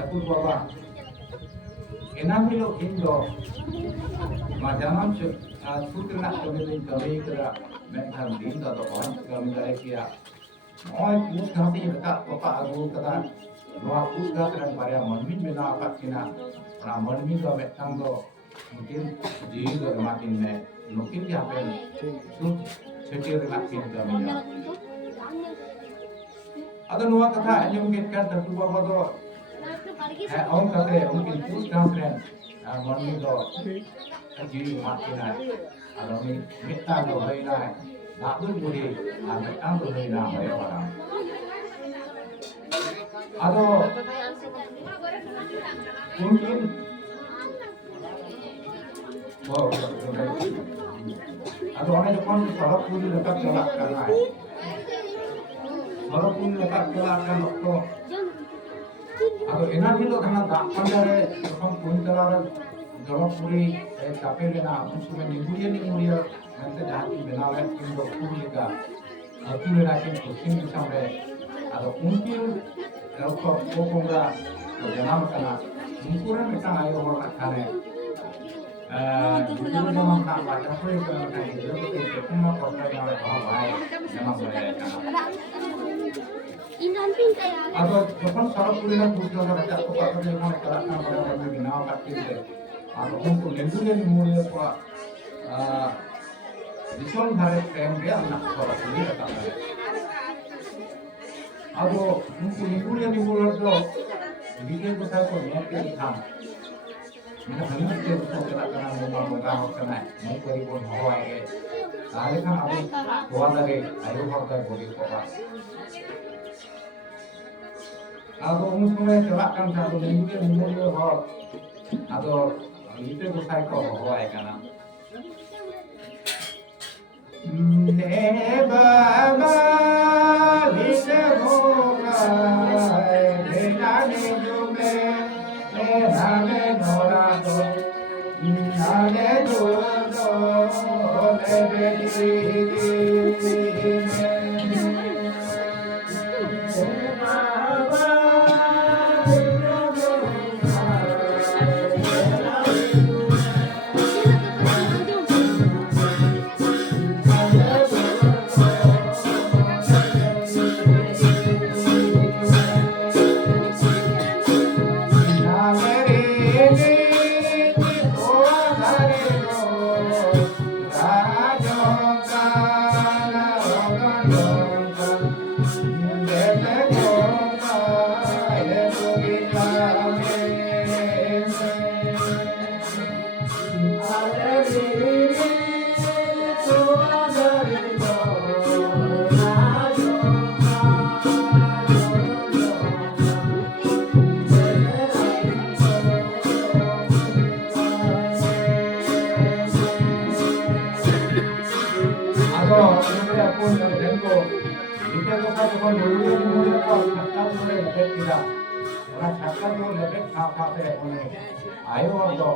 ঠাকুর বাবা এনাম হিলো ইndo মাজানাম ছুট রᱮᱱᱟᱜ ᱠᱟᱹᱢᱤ ᱫᱚᱧ ᱠᱟᱹᱢᱤ ᱠᱟᱫᱟ ᱢᱮᱱᱠᱷᱟᱱ ᱫᱤᱱ ᱫᱚ ᱵᱟᱹᱧ ᱠᱟᱹᱢᱤ ᱫᱟᱲᱮ ᱠᱮᱭᱟ ᱱᱚᱜᱼᱚᱭ ᱯᱩᱥ ᱜᱷᱟᱥᱤᱧ ᱨᱟᱠᱟᱵ ᱛᱚᱯᱟ ᱟᱹᱜᱩ ᱠᱟᱫᱟ ᱱᱚᱣᱟ ᱯᱩᱥ ᱜᱷᱟᱥ ᱨᱮᱱ ᱵᱟᱨᱭᱟ ᱢᱟᱹᱱᱢᱤᱧ ᱵᱮᱱᱟᱣ ᱟᱠᱟᱫ ᱠᱤᱱᱟ ᱚᱱᱟ ᱢᱟᱹᱱᱢᱤ ᱫᱚ ᱢᱤᱫᱴᱟᱝ ᱫᱚ ᱱᱩᱠᱤᱱ ᱡᱤᱣᱤ ᱫᱚ ᱮᱢᱟᱠᱤᱱ ᱢᱮ ᱱᱩᱠᱤᱱ ᱜᱮ ᱦᱟᱯᱮᱱ ᱥᱩᱠ ᱪᱷᱟᱹᱴᱭᱟᱹᱨ ᱨᱮᱱᱟᱜ ᱠᱤᱱ ᱠᱟᱹᱢᱤᱭᱟ ᱟᱫᱚ ᱱᱚᱣᱟ ᱠᱟᱛᱷᱟ ᱟᱸᱡᱚᱢ ᱠᱮᱫ ᱠᱷᱟᱱ ᱴᱷᱟᱹᱠᱩᱨ ᱵᱟᱵᱟ ᱫᱚ ᱚᱱᱠᱟᱛᱮ ᱩᱱᱠᱤᱱ ᱯᱩᱥ ᱜᱷᱟᱥ ᱨᱮᱱ ᱢᱟᱹᱱᱢᱤ ᱫᱚ ᱡᱤᱣᱤ ᱮᱢᱟᱜ ᱠᱤᱱᱟᱭ ᱟᱫᱚ ᱢᱤᱫᱴᱟᱝ ᱫᱚ ᱦᱩᱭᱱᱟᱭ ᱫᱟᱜᱫᱩᱞ ᱵᱩᱲᱦᱤ ᱟᱨ ᱢᱤᱫᱴᱟᱝ ᱫᱚ ᱦᱩᱭᱱᱟ ᱦᱚᱭᱚ ᱦᱟᱲᱟᱢ ᱟᱫᱚ ᱩᱱᱠᱤᱱ ᱟᱫᱚ ᱚᱱᱮ ᱡᱚᱠᱷᱚᱱ ᱥᱚᱲᱚᱠ ᱯᱩᱨᱤ ᱨᱟᱠᱟᱵ ᱪᱟᱞᱟᱜ ᱠᱟᱱᱟᱭ ᱥᱚᱲᱚᱠ ᱯᱩᱨᱤ ᱨᱟᱠᱟᱵ ᱪᱟᱞᱟᱜ ᱠᱟᱱ ᱚᱠᱛᱚ ᱟᱫᱚ ᱮᱱᱟᱱ ᱦᱤᱞᱳᱜ ᱦᱟᱱᱟ ᱫᱟᱜ ᱯᱟᱸᱡᱟ ᱨᱮ ᱡᱚᱠᱷᱚᱱ ᱠᱩᱧᱛᱟᱞᱟ ᱨᱮ ᱡᱚᱞᱚᱯᱩᱨᱤ ᱪᱟᱯᱮ ᱞᱮᱱᱟ ᱩᱱ ᱥᱚᱢᱚᱭ ᱱᱤᱜᱩᱲᱤᱭᱟᱹ ᱢᱮᱱᱛᱮ ᱡᱟᱦᱟᱸ ᱠᱤᱱ ᱵᱮᱱᱟᱣ ᱞᱮᱫ ᱠᱤᱱ ᱫᱚ ᱠᱩᱲ ᱞᱮᱠᱟ ᱟᱹᱛᱩ ᱞᱮᱱᱟ ᱠᱤᱱ ᱯᱚᱥᱪᱤᱢ ᱫᱤᱥᱚᱢ ᱨᱮ ᱟᱫᱚ ᱩᱱᱠᱤᱱ ᱯᱚᱼᱯᱚᱝᱲᱟ ᱠᱚ ᱡᱟᱱᱟᱢ ᱠᱟᱱᱟ उनको रे मिटा आयो हो रखा है जो जमा ना बाजा कोई करना है जो तो कुमा करता है वहां भाई जमा हो जाएगा अब যখন সরপুরি না বুঝলো না এটা তো কথা যে মনে করা না বলে আমি নাও কাটতে আর উनको লেন্দুলেন মুড়িয়ে পা দিশন ধারে প্রেম রে আমরা সরপুরি রাখা হয় अब उनको লেন্দুলেন মুড়িয়ে তো বিজয় কোথায় को नेट के थाम মানে হলিউড के उसको चला करना मोगा होता है नहीं करी बोल हवाए ताले का अब हुआ लगे आयो होता है बोली को अब उन समय चला kan था तो লেন্দুলেন হল আদো ইতে কোথায় को হওয়ায় কানা নে বাবা বিছে ভোগা বেনা নে জুমে এ ধানে ধরা দো নালে দো লে বেদি आयो और तो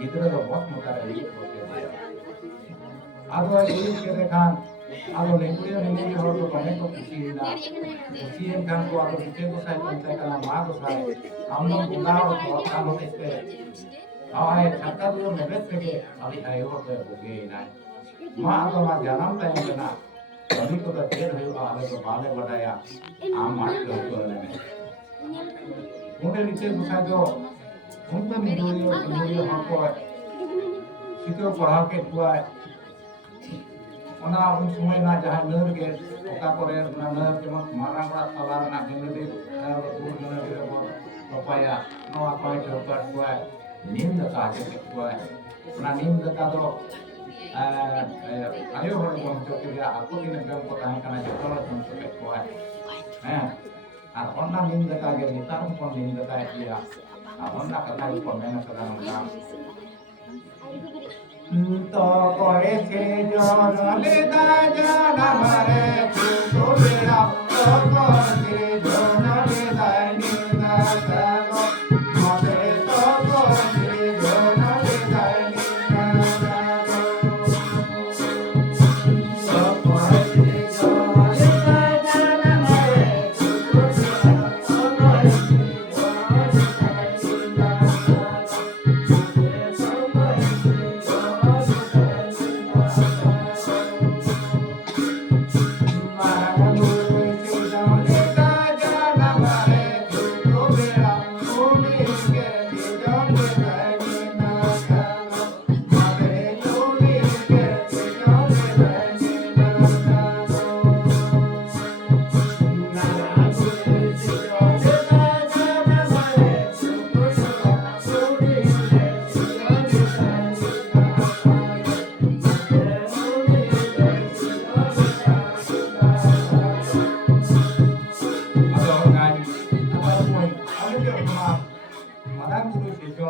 इधर तो बहुत मोटा है ये आदो ये के देखा आदो लेंगुड़िया हो तो बने को खुशी खान को आदो पीछे को साइड पंचाय का मां को साइड हम लोग बुलाओ और काम होते थे आए छक्का तो लेबे थे अभी आयो तो बुगे ना मां तो मां जन्म टाइम ना अभी को तो देर हुई आले तो बाले बढ़ाया आम मार को ने उन्हें नीचे घुसा जो उनको निगुड़िया हमको सिक्योर पढ़ा के हुआ ona un समय ना जहां नर के ओका करे ना नर के मारांग रा तला ना गंगदे उर गंगदे रो पपाया नोआ पाई के ऊपर हुआ नीम दका के हुआ ना नीम दका तो आयो हो को जो के आपको दिन गम को ताहे kana जतो तुम के हुआ हैं আর অন্না नीम दका के नितार को नीम दका दिया অন্না কথা को मैंने सदा नाम तो করেছে জনলে দানা মারে তো বেরা তো করে জনলে দানি না জানো মতে তো করে জনলে দানি না জানো তো করেছে জনলে দানা মারে তো বেরা তো করে জনলে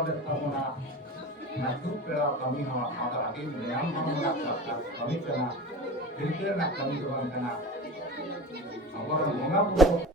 ᱞᱮᱫ ᱛᱟᱵᱚᱱᱟ ᱚᱱᱟ ᱫᱩᱠ ᱯᱮᱲᱟ ᱠᱟᱹᱢᱤ ᱦᱚᱸ ᱟᱫᱚ ᱟᱹᱰᱤ ᱢᱟᱭᱟᱢ ᱦᱚᱲ ᱨᱮᱱᱟᱜ ᱠᱟᱹᱢᱤ ᱠᱟᱱᱟ, ᱦᱤᱨᱠᱟᱹ ᱨᱮᱱᱟᱜ ᱠᱟᱹᱢᱤ ᱫᱚ ᱵᱟᱝ ᱠᱟᱱᱟ। ᱟᱵᱚᱨᱮᱱ ᱵᱚᱸᱜᱟ ᱵᱩᱨᱩ